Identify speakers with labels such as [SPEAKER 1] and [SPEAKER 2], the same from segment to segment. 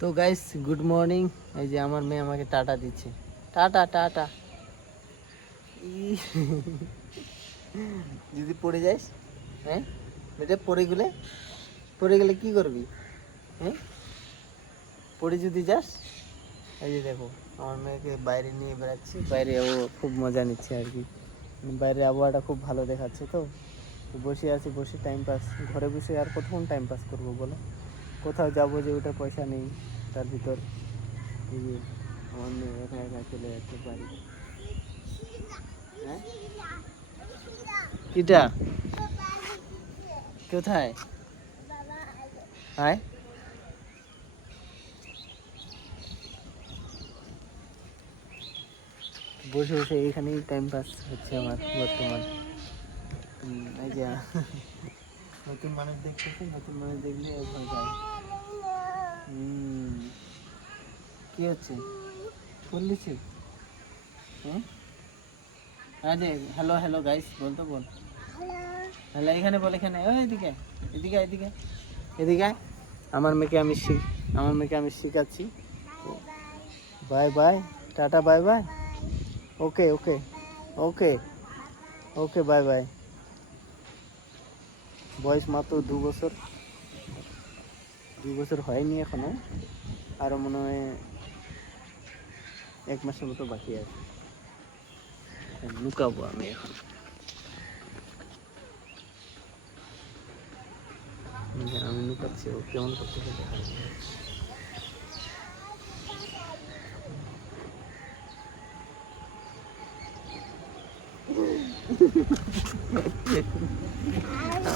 [SPEAKER 1] তো guys good morning এই যে আমার মেয়ে আমাকে টাটা দিচ্ছে। Tata tata. ই যদি পড়ে যাস? হ্যাঁ? বেটা পড়ে গেলে? পড়ে গেলে কি করবি? হ্যাঁ? পড়ে যদি যাস? এই যে দেখো আমার মেয়েকে বাইরে নিয়ে বেড়াচ্ছি। বাইরে ও খুব মজা নিচ্ছে আর কি। বাইরে আবহাওয়াটা খুব ভালো দেখাচ্ছে তো। তো বসে আছি বসে টাইম পাস ঘরে বসে আর কতক্ষণ টাইম পাস করব বলো? কোথাও যাব যে ওটা পয়সা নেই তার ভিতর এই যে আমার মেয়ে একা একা চলে যাচ্ছে বাড়ি। হ্যাঁ? কিটা? কোথায়? হায়। বসে বসে এইখানেই টাইম পাস হচ্ছে আমার বর্তমান। এই যে নতুন মানুষ দেখতেছি, নতুন মানুষ দেখলে ভয় পায় কি হচ্ছে? ফুল হ্যাঁ আরে হ্যালো হ্যালো গাইস বলতো বল। হ্যালো এখানে বল, এখানে। ওই এদিকে এদিকে এদিকে এদিকে। আমার মেয়েকে আমি শিখ আমার মেয়েকে আমি শেখাচ্ছি। Bye bye tata bye bye okay okay okay okay bye bye বয়স মাত্র দু বছর। দু বছর হয়নি এখনও। আরও মনে হয় এক মাসের মতো বাকি আছে। লুকাবো আমি এখন। আমি লুকাচ্ছি, ও কেমন করতে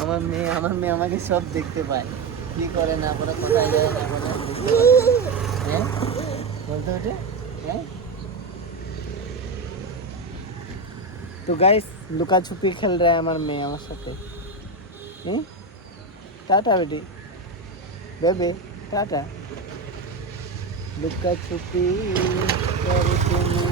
[SPEAKER 1] আমার মেয়ে আমার মেয়ে আমাকে সব দেখতে পায়। কি করে না করে, কোথায় যায় না পরে হ্যাঁ? বলতে ওঠে হ্যাঁ? তো গাইস লুকাছুপি খেল রা আমার মেয়ে আমার সাথে। হুম টাটা বেটি। বেবে, টাটা। লুকাছুপি করে তুমি